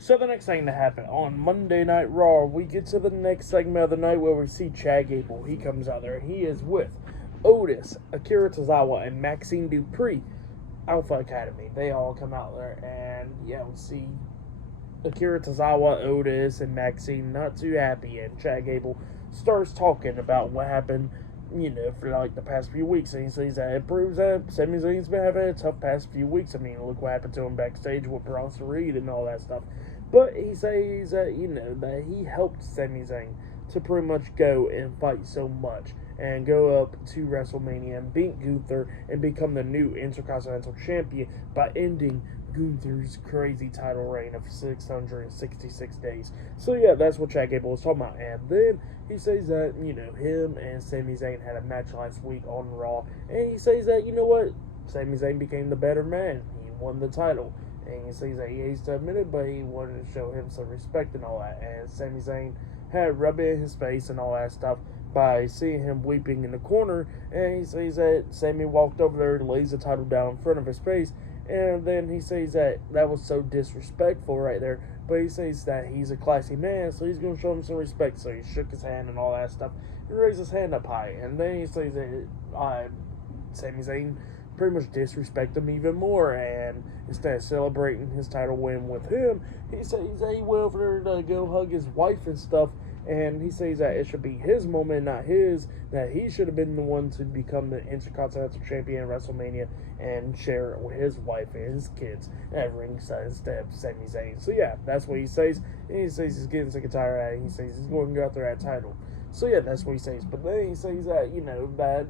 So the next thing to happen on Monday Night Raw, we get to the next segment of the night where we see Gable. He comes out there. He is with Otis, Akira Tozawa, and Maxinne Dupri, Alpha Academy. They all come out there, and yeah, we see Akira Tozawa, Otis, and Maxinne not too happy, and Gable starts talking about what happened, for like the past few weeks, and he says that it proves that Sami Zayn's been having a tough past few weeks. I mean, look what happened to him backstage with Bronson Reed and all that stuff. But he says that, that he helped Sami Zayn to pretty much go and fight so much and go up to WrestleMania and beat Gunther and become the new Intercontinental Champion by ending Gunther's crazy title reign of 666 days. So yeah, that's what Gable was talking about. And then he says that, him and Sami Zayn had a match last week on Raw. And he says that, Sami Zayn became the better man. He won the title. And he says that he hates to admit it, but he wanted to show him some respect and all that. And Sami Zayn had rub it in his face and all that stuff by seeing him weeping in the corner. And he says that Sami walked over there and lays the title down in front of his face. And then he says that was so disrespectful right there. But he says that he's a classy man, so he's going to show him some respect. So he shook his hand and all that stuff. He raised his hand up high. And then he says that Sami Zayn pretty much disrespect him even more. And instead of celebrating his title win with him, he says that he went over there to go hug his wife and stuff. And he says that it should be his moment, not his, that he should have been the one to become the Intercontinental Champion at WrestleMania and share it with his wife and his kids at ringside instead of Sami Zayn. So yeah, that's what he says. And he says he's getting sick and tired of it. He says he's going to go out there at title. So yeah, that's what he says. But then he says that, that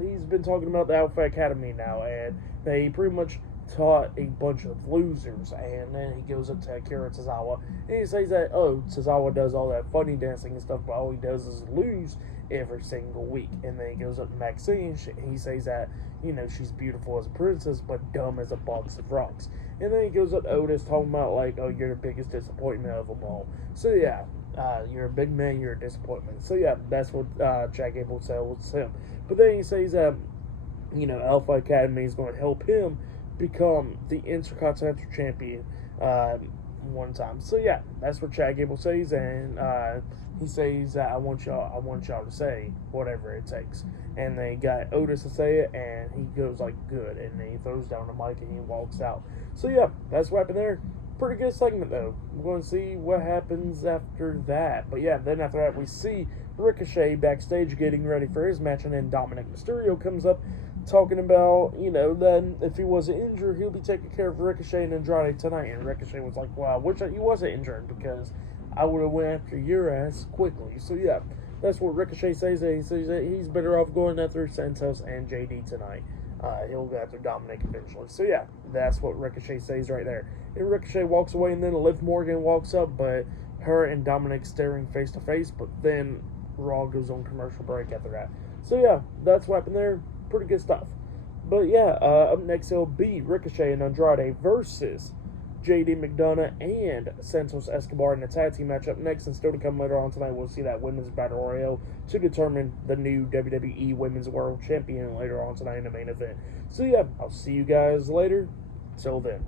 he's been talking about the Alpha Academy now, and that he pretty much taught a bunch of losers. And then he goes up to Akira Tozawa and he says that, Tozawa does all that funny dancing and stuff, but all he does is lose every single week. And then he goes up to Maxinne and he says that, she's beautiful as a princess but dumb as a box of rocks. And then he goes up to Otis talking about like, you're the biggest disappointment of them all. So yeah, you're a big man, you're a disappointment. So yeah, that's what Gable tells him. But then he says that, Alpha Academy is going to help him become the Intercontinental Champion one time. So yeah, that's what Gable says, and he says that I want y'all to say whatever it takes. And they got Otis to say it, and he goes like good, and then he throws down the mic and he walks out. So yeah, that's what happened there. Pretty good segment though. We're going to see what happens after that. But yeah, then after that we see Ricochet backstage getting ready for his match, and then Dominic Mysterio comes up talking about, then if he wasn't injured, he'll be taking care of Ricochet and Andrade tonight. And Ricochet was like, well, I wish that he wasn't injured because I would have went after your ass quickly. So yeah, that's what Ricochet says. He says that he's better off going after Santos and JD tonight. He'll go after Dominic eventually. So yeah, that's what Ricochet says right there. And Ricochet walks away, and then Liv Morgan walks up, but her and Dominic staring face to face. But then Raw goes on commercial break after that. So yeah, that's what happened there. Pretty good stuff. But yeah, up next it'll be Ricochet and Andrade versus JD McDonough and Santos Escobar in a tag team match up next. And still to come later on tonight, we'll see that Women's Battle Royale to determine the new WWE Women's World Champion later on tonight in the main event. So yeah, I'll see you guys later. Till then.